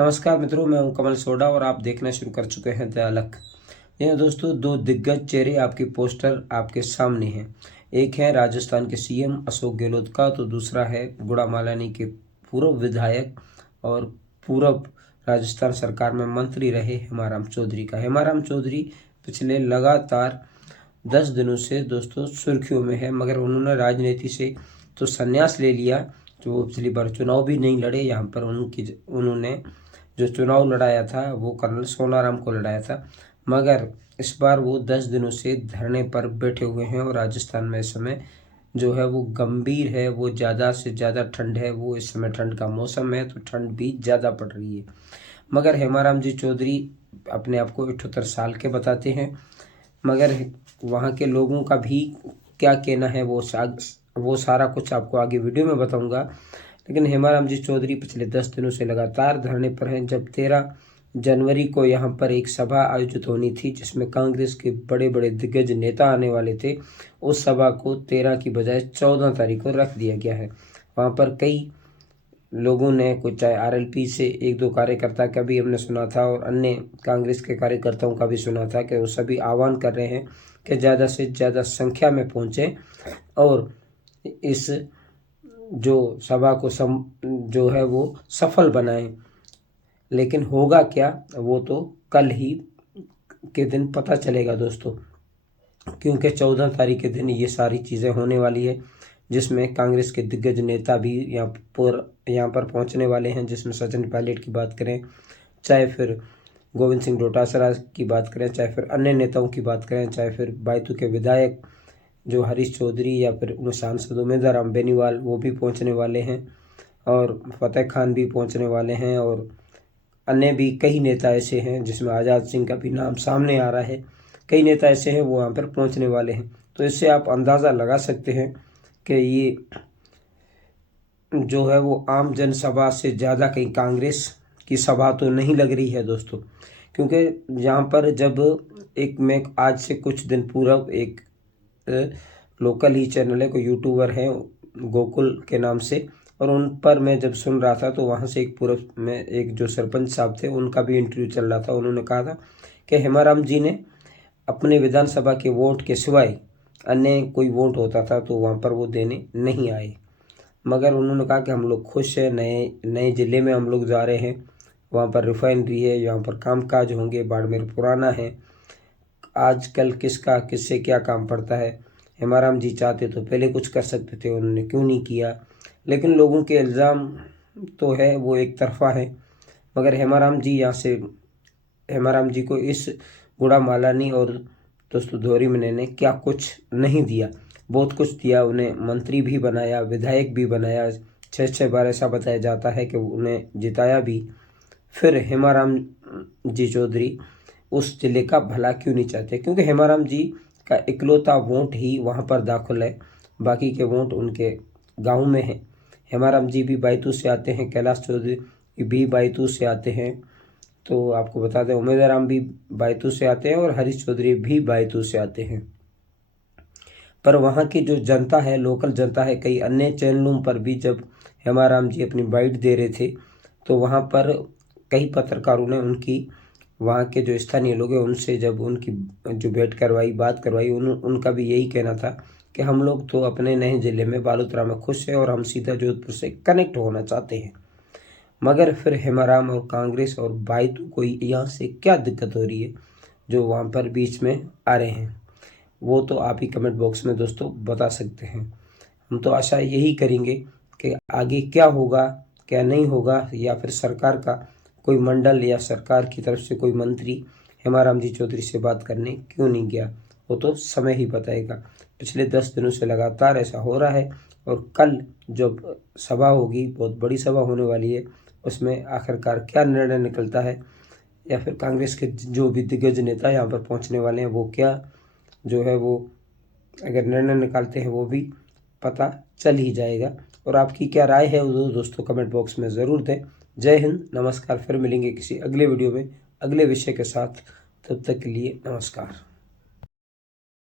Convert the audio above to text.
नमस्कार मित्रों, मैं हूं कमल सोडा और आप देखना शुरू कर चुके हैं द अलग। ये दोस्तों दो दिग्गज चेहरे आपके पोस्टर आपके सामने हैं। एक है राजस्थान के सीएम अशोक गहलोत का, तो दूसरा है गुड़ामालानी के पूर्व विधायक और पूर्व राजस्थान सरकार में मंत्री रहे हेमाराम चौधरी का। हेमाराम चौधरी पिछले लगातार 10 दिनों से दोस्तों सुर्खियों में है, मगर उन्होंने राजनीति से तो संन्यास ले लिया। जो वो पिछली बार चुनाव भी नहीं लड़े, यहाँ पर उन्होंने जो चुनाव लड़ाया था वो कर्नल सोनाराम को लड़ाया था, मगर इस बार वो 10 दिनों से धरने पर बैठे हुए हैं। और राजस्थान में इस समय जो है वो गंभीर है, वो ज़्यादा से ज़्यादा ठंड है। वो इस समय ठंड का मौसम है तो ठंड भी ज़्यादा पड़ रही है। मगर हेमाराम जी चौधरी अपने आप को 78 साल के बताते हैं, मगर वहाँ के लोगों का भी क्या कहना है वो सारा कुछ आपको आगे वीडियो में बताऊंगा। लेकिन हेमाराम जी चौधरी पिछले 10 दिनों से लगातार धरने पर हैं। जब 13 जनवरी को यहाँ पर एक सभा आयोजित होनी थी जिसमें कांग्रेस के बड़े बड़े दिग्गज नेता आने वाले थे, उस सभा को 13 की बजाय 14 तारीख को रख दिया गया है। वहाँ पर कई लोगों ने, कुछ चाहे आरएलपी से एक दो कार्यकर्ता का भी हमने सुना था और अन्य कांग्रेस के कार्यकर्ताओं का भी सुना था कि वो सभी आह्वान कर रहे हैं कि ज़्यादा से ज़्यादा संख्या में पहुँचें और इस जो सभा को जो है वो सफल बनाएं। लेकिन होगा क्या वो तो कल ही के दिन पता चलेगा दोस्तों, क्योंकि 14 तारीख के दिन ये सारी चीज़ें होने वाली है, जिसमें कांग्रेस के दिग्गज नेता भी यहाँ पर पहुंचने वाले हैं। जिसमें सचिन पायलट की बात करें, चाहे फिर गोविंद सिंह डोटासरा की बात करें, चाहे फिर अन्य नेताओं की बात करें, चाहे फिर बैतूल के विधायक जो हरीश चौधरी या फिर सांसद उमेदराम बेनीवाल वो भी पहुंचने वाले हैं, और फतेह खान भी पहुंचने वाले हैं, और अन्य भी कई नेता ऐसे हैं जिसमें आज़ाद सिंह का भी नाम सामने आ रहा है। कई नेता ऐसे हैं वो वहाँ पर पहुंचने वाले हैं। तो इससे आप अंदाज़ा लगा सकते हैं कि ये जो है वो आम जनसभा से ज़्यादा कहीं कांग्रेस की सभा तो नहीं लग रही है दोस्तों। क्योंकि यहाँ पर जब मैं आज से कुछ दिन पूर्व एक लोकल ही चैनल है, कोई यूट्यूबर है गोकुल के नाम से, और उन पर मैं जब सुन रहा था तो वहाँ से एक पूर्व में एक जो सरपंच साहब थे उनका भी इंटरव्यू चल रहा था। उन्होंने कहा था कि हेमाराम जी ने अपने विधानसभा के वोट के सिवाय अन्य कोई वोट होता था तो वहाँ पर वो देने नहीं आए, मगर उन्होंने कहा कि हम लोग खुश हैं, नए नए ज़िले में हम लोग जा रहे हैं, वहाँ पर रिफाइनरी है, यहाँ पर कामकाज होंगे। बाड़मेर पुराना है, आजकल किसका किससे क्या काम पड़ता है। हेमाराम जी चाहते तो पहले कुछ कर सकते थे, उन्होंने क्यों नहीं किया। लेकिन लोगों के इल्ज़ाम तो है वो एक तरफा है, मगर हेमाराम जी को इस गुड़ामालानी और दोस्तों धोरीमने ने क्या कुछ नहीं दिया, बहुत कुछ दिया। उन्हें मंत्री भी बनाया, विधायक भी बनाया, 6 बार ऐसा बताया जाता है कि उन्हें जिताया भी। फिर हेमाराम जी चौधरी उस जिले का भला क्यों नहीं चाहते, क्योंकि हेमाराम जी का इकलौता वोट ही वहाँ पर दाखिल है, बाकी के वोट उनके गांव में हैं। हेमाराम जी भी बैतूल से आते हैं, कैलाश चौधरी भी बैतूल से आते हैं, तो आपको बता दें उमेदराम भी बैतूल से आते हैं और हरीश चौधरी भी बैतूल से आते हैं। पर वहाँ की जो जनता है, लोकल जनता है, कई अन्य चैनलों पर भी जब हेमाराम जी अपनी बाइट दे रहे थे तो वहाँ पर कई पत्रकारों ने वहाँ के जो स्थानीय लोग हैं उनसे जब उनकी जो भेंट करवाई, बात करवाई, उनका भी यही कहना था कि हम लोग तो अपने नए ज़िले में बालोतरा में खुश हैं और हम सीधा जोधपुर से कनेक्ट होना चाहते हैं। मगर फिर हेमाराम और कांग्रेस और बैतूल को यहाँ से क्या दिक्कत हो रही है जो वहाँ पर बीच में आ रहे हैं, वो तो आप ही कमेंट बॉक्स में दोस्तों बता सकते हैं। हम तो आशा यही करेंगे कि आगे क्या होगा क्या नहीं होगा, या फिर सरकार का कोई मंडल या सरकार की तरफ से कोई मंत्री हेमाराम जी चौधरी से बात करने क्यों नहीं गया, वो तो समय ही बताएगा। पिछले 10 दिनों से लगातार ऐसा हो रहा है, और कल जब सभा होगी, बहुत बड़ी सभा होने वाली है, उसमें आखिरकार क्या निर्णय निकलता है, या फिर कांग्रेस के जो भी दिग्गज नेता यहाँ पर पहुँचने वाले हैं वो क्या जो है वो अगर निर्णय निकालते हैं वो भी पता चल ही जाएगा। और आपकी क्या राय है वो दोस्तों कमेंट बॉक्स में ज़रूर दें। जय हिंद, नमस्कार। फिर मिलेंगे किसी अगले वीडियो में अगले विषय के साथ, तब तक के लिए नमस्कार।